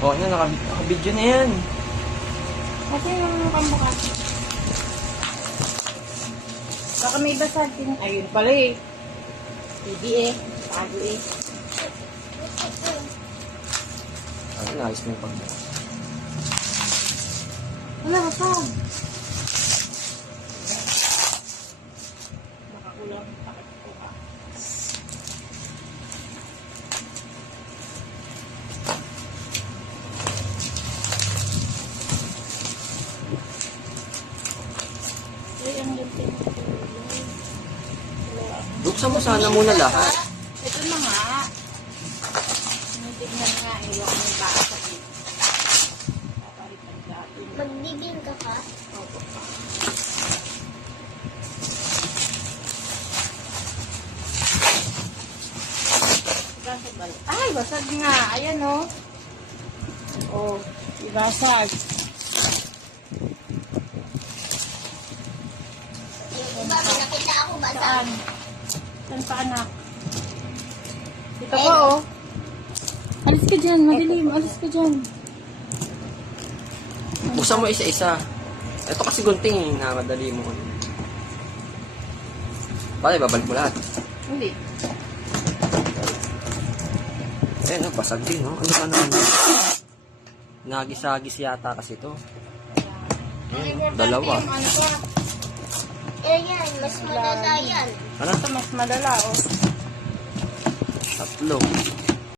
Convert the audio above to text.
Oh, yan, naka-video na yan. Kasi yung kambukas. Baka may basag din. Ayun pala eh. Hindi eh. Bago eh. Ay, nice na yung pagbukas. Wala, basag. Baka kulang. Bakit ko ka? Ay, ang ganda. Buksan mo sana muna lahat. Ito na nga. Tinitignan nga eh. Yung may basa eh. Papalitan natin. Magbibing ka pa? Opo pa. Basag ba? Ay, basag nga. Ayan o. Oh, ibasag. Diba, may nakita ako ba sa... Saan? Saan pa anak? Dito ko oh. Alis ka dyan, madilim. Alis ka dyan. Buksan mo isa-isa. Ito kasi gunting eh, nakadali mo. Pare, babalik mo lahat. Hindi. Eh, no, basag din, no? Ano ka naman? Nagis-agis yata kasi ito. Dalawa. Yung ano pa. Eh, yan, mas malala yan. Ano? Ito mas malala oh. Tatlo.